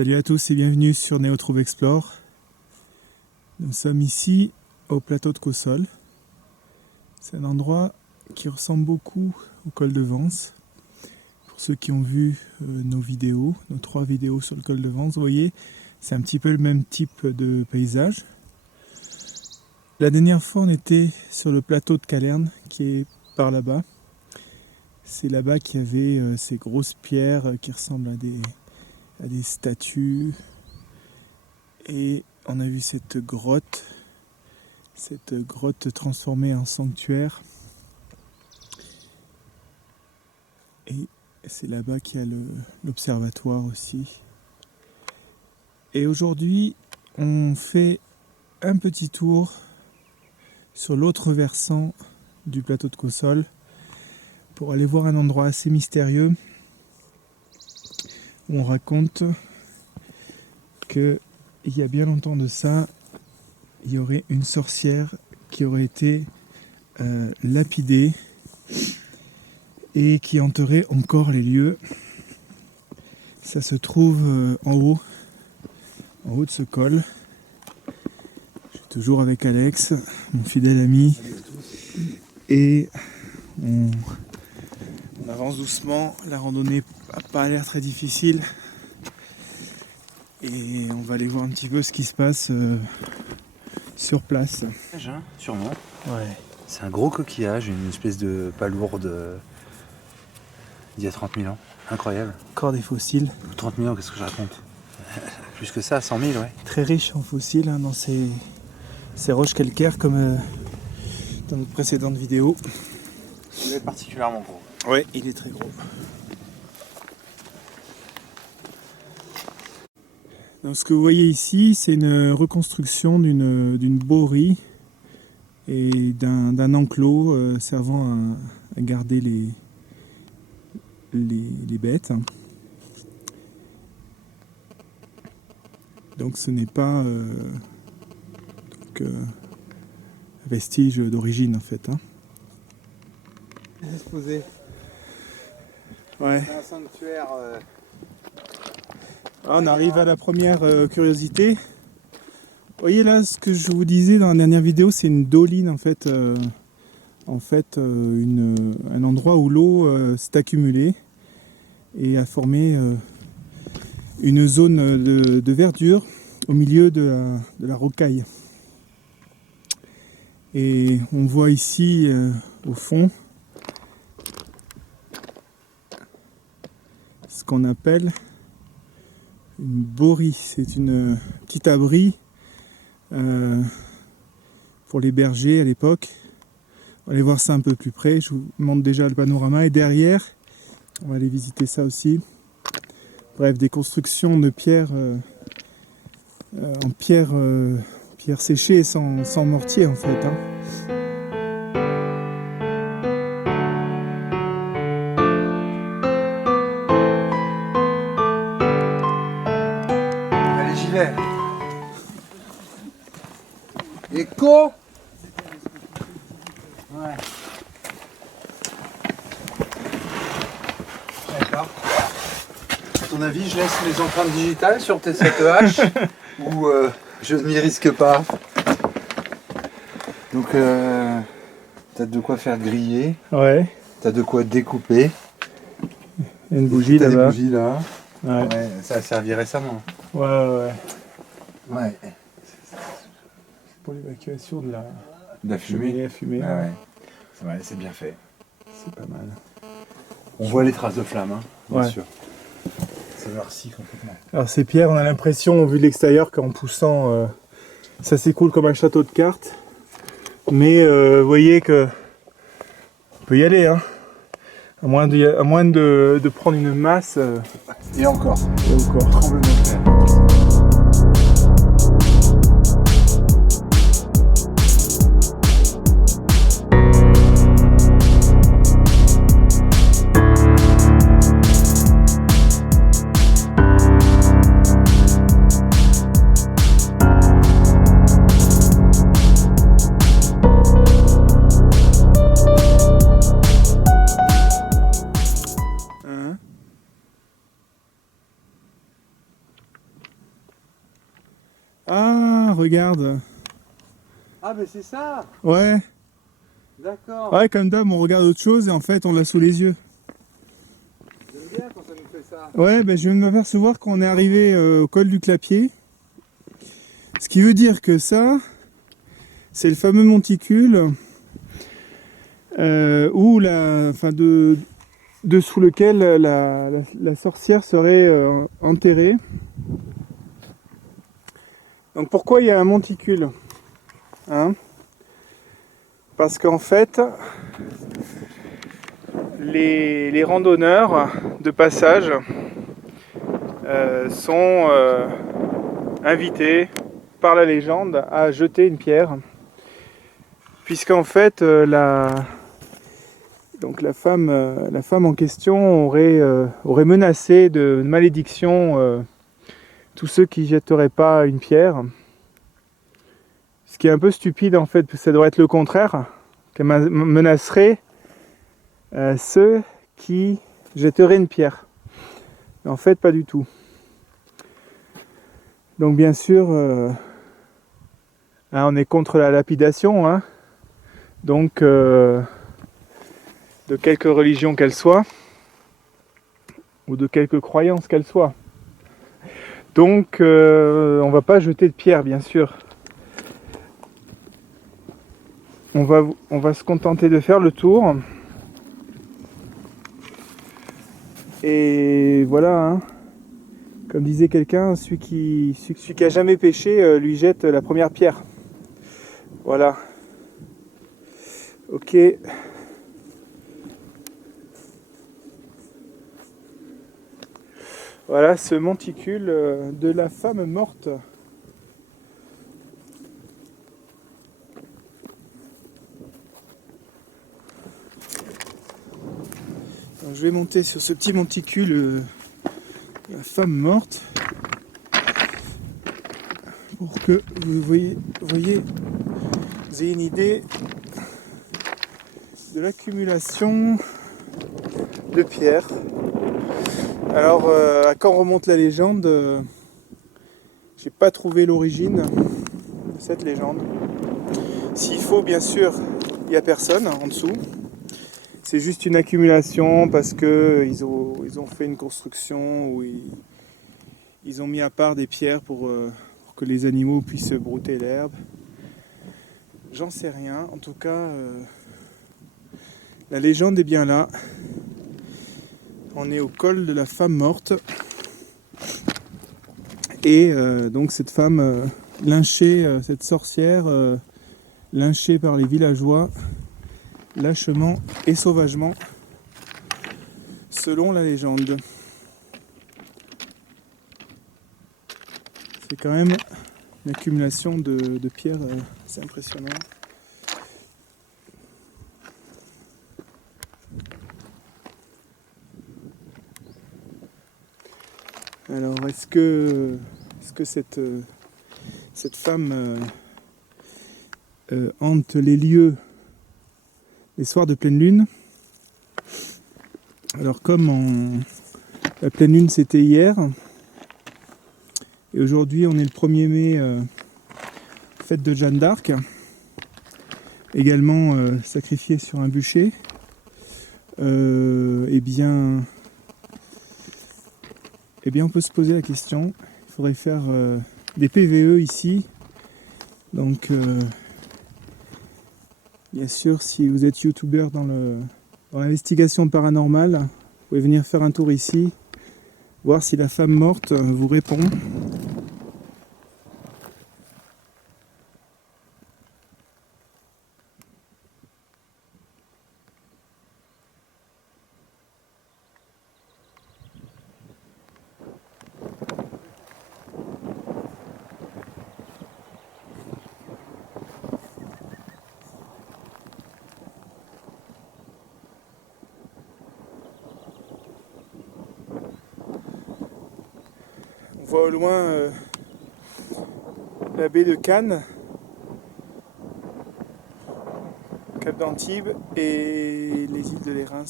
Salut à tous et bienvenue sur Néotrouve Explore. Nous sommes ici au plateau de Cossol. C'est un endroit qui ressemble beaucoup au col de Vence. Pour ceux qui ont vu nos vidéos, nos 3 vidéos sur le col de Vence, vous voyez, c'est un petit peu le même type de paysage. La dernière fois, on était sur le plateau de Calerne qui est par là-bas. C'est là-bas qu'il y avait ces grosses pierres qui ressemblent à des statues. Et on a vu cette grotte transformée en sanctuaire. Et c'est là-bas qu'il y a l'observatoire aussi. Et aujourd'hui, on fait un petit tour sur l'autre versant du plateau de Cossol pour aller voir un endroit assez mystérieux où on raconte qu'il y a bien longtemps de ça, il y aurait une sorcière qui aurait été lapidée et qui hanterait encore les lieux. Ça se trouve en haut de ce col. Je suis toujours avec Alex, mon fidèle ami, et on avance doucement. La randonnée n'a pas l'air très difficile et on va aller voir un petit peu ce qui se passe sur place. Sûrement. Ouais. C'est un gros coquillage, une espèce de palourde d'il y a 30 000 ans. Incroyable. Encore des fossiles. 30 000 ans, qu'est-ce que je raconte? Plus que ça, 100 000, ouais. Très riche en fossiles hein, dans ces roches calcaires comme dans notre précédente vidéo. Il est particulièrement gros. Ouais, il est très gros. Donc, ce que vous voyez ici, c'est une reconstruction d'une borie et d'un enclos servant à garder les bêtes. Donc ce n'est pas vestige d'origine en fait. Hein. Disposé. Ouais. C'est un sanctuaire. On arrive à la première curiosité. Vous voyez là ce que je vous disais dans la dernière vidéo, c'est une doline en fait. Un endroit où l'eau s'est accumulée et a formé une zone de verdure au milieu de la rocaille. Et on voit ici au fond ce qu'on appelle une borie. C'est une petite abri pour les bergers à l'époque. On va aller voir ça un peu plus près. Je vous montre déjà le panorama. Et derrière, on va aller visiter ça aussi. Bref, des constructions de pierre en pierre séchée sans mortier en fait. Hein. Allez, j'y vais. Écho. Ouais. D'accord. À ton avis, je laisse mes empreintes digitales sur tes 7H ou je n'y risque pas? Donc, t'as de quoi faire griller. Ouais. T'as de quoi découper. Il y a une bougie T'as là-bas. des bougies là. Ouais. Ouais, ça a servi récemment. Ouais. Ouais. Pour l'évacuation de La fumée. cheminée à fumer. Ah ouais. C'est vrai, c'est bien fait. C'est pas mal. On voit les traces de flammes, hein, bien Ouais. sûr. C'est noirci complètement. Alors ces pierres, on a l'impression, vu de l'extérieur, qu'en poussant, ça s'écoule comme un château de cartes. Mais vous voyez que on peut y aller, hein. À moins de prendre une masse. Et encore. Et encore. Tremblement de terre. regarde. Ah, mais c'est ça. Ouais, D'accord. ouais, comme d'hab, on regarde autre chose et en fait, on l'a sous les yeux. J'aime bien quand ça nous fait ça. Ouais, ben, je viens de m'apercevoir qu'on est arrivé au col du Clapier. Ce qui veut dire que ça, c'est le fameux monticule dessous lequel la sorcière serait enterrée. Donc pourquoi il y a un monticule, hein? Parce qu'en fait, les randonneurs de passage sont invités par la légende à jeter une pierre, puisqu'en fait donc la femme en question aurait menacé de malédiction tous ceux qui jetteraient pas une pierre. Ce qui est un peu stupide en fait, ça devrait être le contraire, qu'elle menacerait ceux qui jetteraient une pierre. Mais en fait, pas du tout. Donc bien sûr, on est contre la lapidation, hein. Donc de quelque religion qu'elle soit, ou de quelque croyance qu'elle soit. Donc on va pas jeter de pierre, bien sûr. On va se contenter de faire le tour. Et voilà, hein. Comme disait quelqu'un, celui qui a jamais pêché lui jette la première pierre. Voilà. Ok. Voilà ce monticule de la femme morte. Alors, je vais monter sur ce petit monticule de la femme morte pour que vous voyez, vous ayez une idée de l'accumulation de pierres. Alors, à quand remonte la légende, j'ai pas trouvé l'origine de cette légende. S'il faut, bien sûr, il n'y a personne en dessous. C'est juste une accumulation parce que ils ont fait une construction où ils ont mis à part des pierres pour que les animaux puissent brouter l'herbe. J'en sais rien. En tout cas, la légende est bien là. On est au col de la femme morte. Et donc cette femme lynchée, cette sorcière lynchée par les villageois, lâchement et sauvagement, selon la légende. C'est quand même une accumulation de pierres, c'est impressionnant. Alors, est-ce que cette femme hante les lieux les soirs de pleine lune? Alors, comme la pleine lune c'était hier, et aujourd'hui on est le 1er mai, fête de Jeanne d'Arc, également sacrifiée sur un bûcher, eh bien on peut se poser la question. Il faudrait faire des PVE ici. Donc bien sûr, si vous êtes youtubeur dans l'investigation paranormale, vous pouvez venir faire un tour ici, voir si la femme morte vous répond. On voit au loin la baie de Cannes, Cap d'Antibes et les îles de Lérins.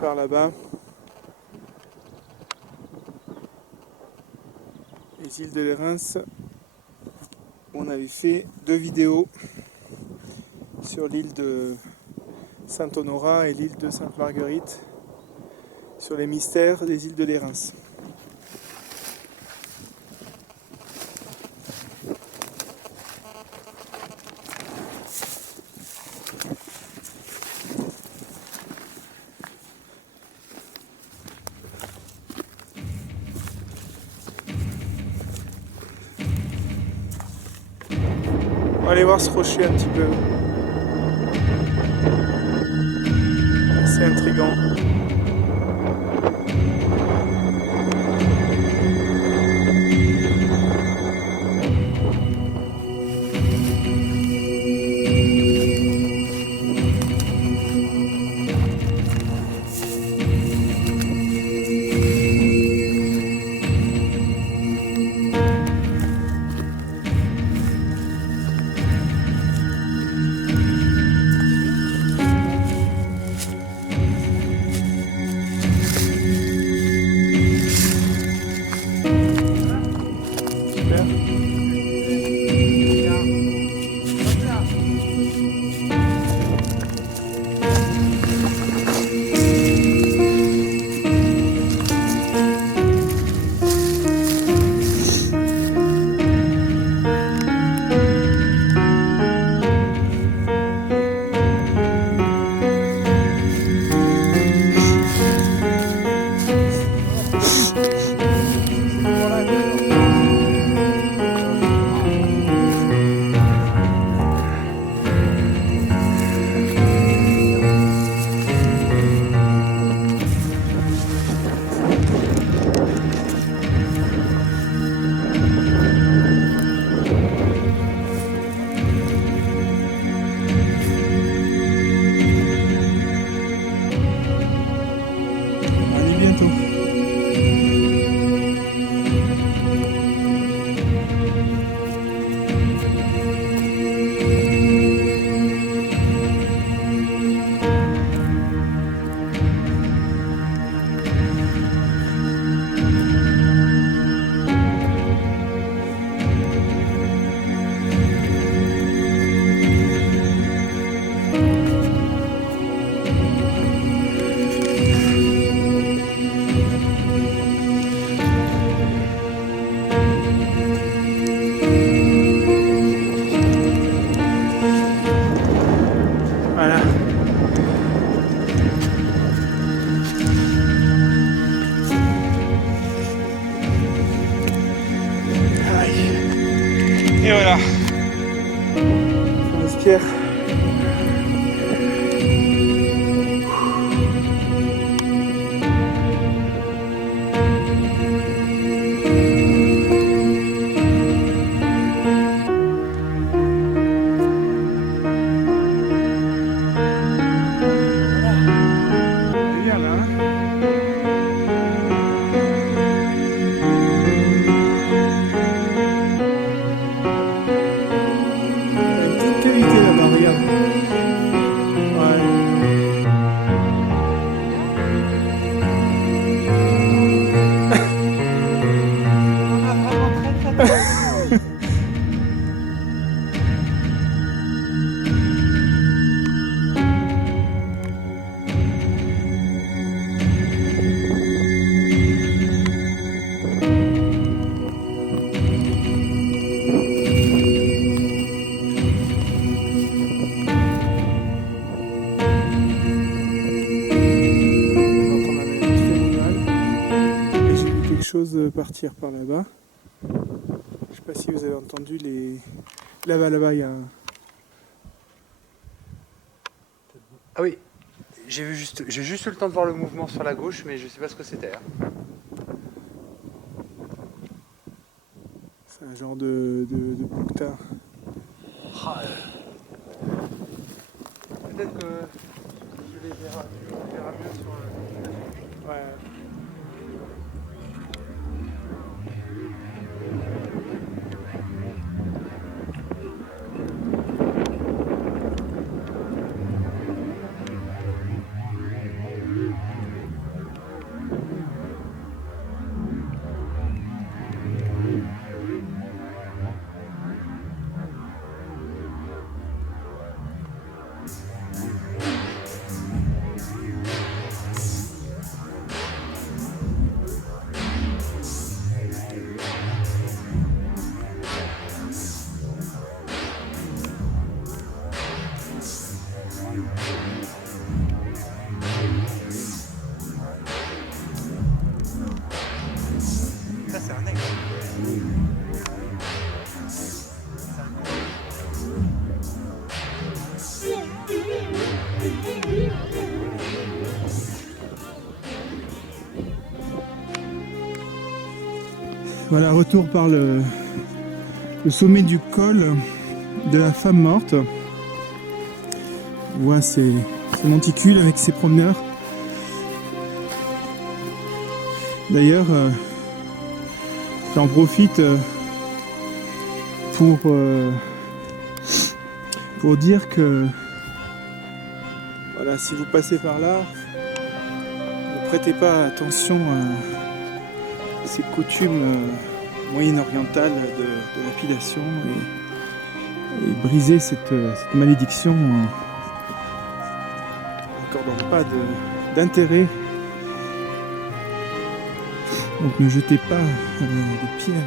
Par là-bas. Et les îles de Lérins. On avait fait 2 vidéos sur l'île de Saint-Honorat et l'île de Sainte-Marguerite sur les mystères des îles de Lérins. On va aller voir ce rocher un petit peu. C'est intriguant. Et voilà. Fameuse pierre. Partir par là-bas. Je sais pas si vous avez entendu les... Là-bas, il y a un... Ah oui, j'ai juste eu le temps de voir le mouvement sur la gauche, mais je sais pas ce que c'était. C'est un genre de bouquetin. Peut-être que je les verrai mieux sur le... Ouais. Voilà, retour par le sommet du col de la femme morte. On voit ces monticules avec ses promeneurs. D'ailleurs, j'en profite pour dire que voilà, si vous passez par là, ne prêtez pas attention à ces coutumes moyen-orientales de lapidation et brisez cette malédiction en n'accordant pas d'intérêt. Donc ne jetez pas des pierres.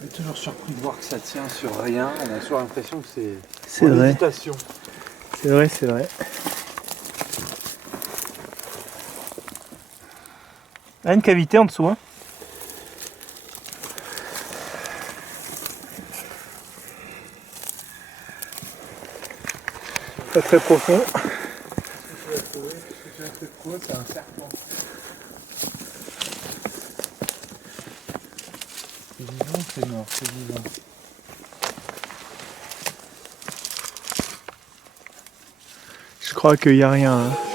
Je suis toujours surpris de voir que ça tient sur rien. On a toujours l'impression que C'est en vrai. lévitation. C'est vrai, c'est vrai. Il y a une cavité en dessous. Hein. Pas très profond. Ce que tu as trouvé, c'est un serpent. C'est vivant, c'est mort, c'est vivant. Je crois qu'il n'y a rien. Hein.